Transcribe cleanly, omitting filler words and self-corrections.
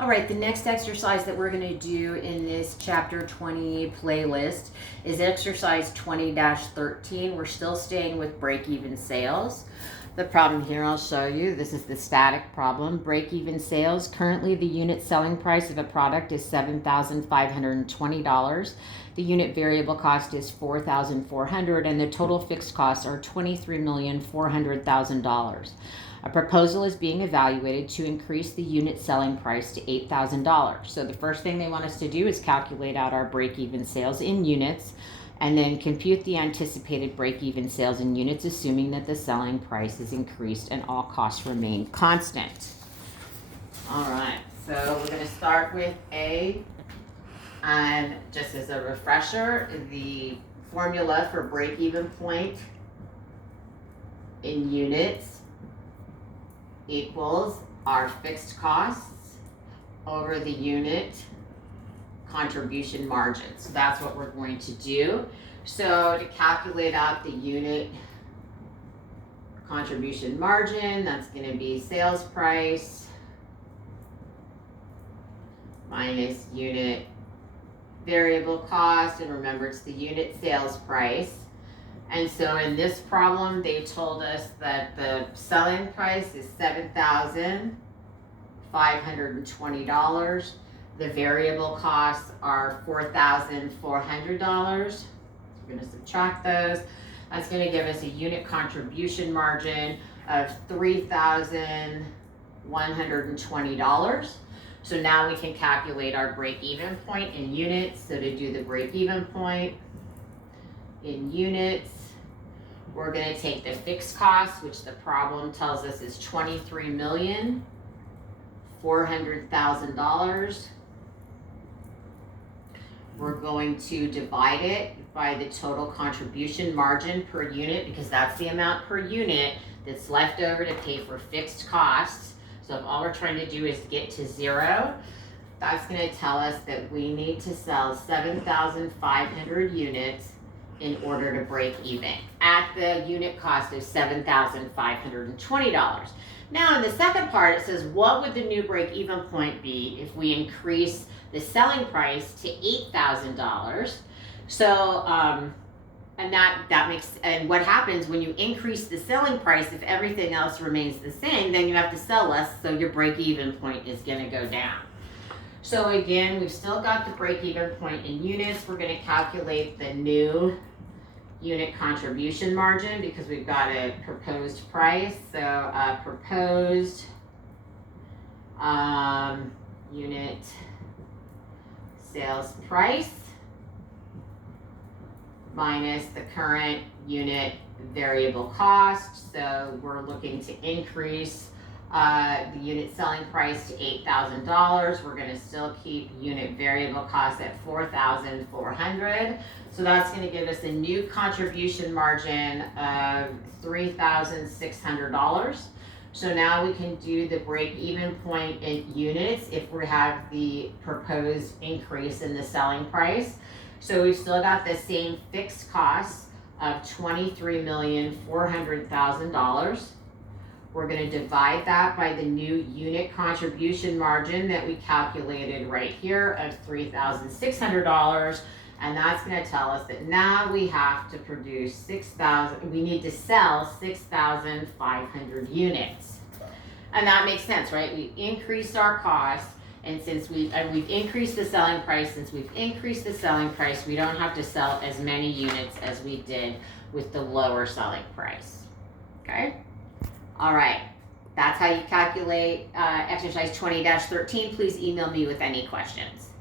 All right, the next exercise that we're going to do in this chapter 20 playlist is exercise 20-13. We're still staying with break-even sales. The problem here I'll show you, this is the static problem. Break-even sales, currently the unit selling price of a product is $7,520. The unit variable cost is $4,400 and the total fixed costs are $23,400,000. A proposal is being evaluated to increase the unit selling price to $8,000. So the first thing they want us to do is calculate out our break-even sales in units and then compute the anticipated break-even sales in units, assuming that the selling price is increased and all costs remain constant. All right, so we're going to start with A. And just as a refresher, the formula for break-even point in units equals our fixed costs over the unit contribution margin. So that's what we're going to do. So to calculate out the unit contribution margin, that's going to be sales price minus unit variable cost, and remember it's the unit sales price. And so in this problem, they told us that the selling price is $7,520. The variable costs are $4,400. We're going to subtract those. That's going to give us a unit contribution margin of $3,120. So now we can calculate our break-even point in units. So to do the break-even point in units, we're going to take the fixed cost, which the problem tells us is $23,400,000. We're going to divide it by the total contribution margin per unit, because that's the amount per unit that's left over to pay for fixed costs. So if all we're trying to do is get to zero, that's going to tell us that we need to sell 7,500 units in order to break even at the unit cost of $7,520. Now in the second part, it says, what would the new break-even point be if we increase the selling price to $8,000? So, and that makes, and what happens when you increase the selling price, if everything else remains the same, then you have to sell less, so your break-even point is going to go down. So again, we've still got the break-even point in units. We're going to calculate the new unit contribution margin because we've got a proposed price. So proposed unit sales price minus the current unit variable cost. So we're looking to increase the unit selling price to $8,000. We're going to still keep unit variable cost at $4,400. So that's going to give us a new contribution margin of $3,600. So now we can do the break-even point in units if we have the proposed increase in the selling price. So we've still got the same fixed costs of $23,400,000. We're going to divide that by the new unit contribution margin that we calculated right here of $3,600. And that's going to tell us that now we have to produce we need to sell 6,500 units. And that makes sense, right? We increased our cost, and since we've increased the selling price, we don't have to sell as many units as we did with the lower selling price. Okay? All right. That's how you calculate exercise 20-13. Please email me with any questions.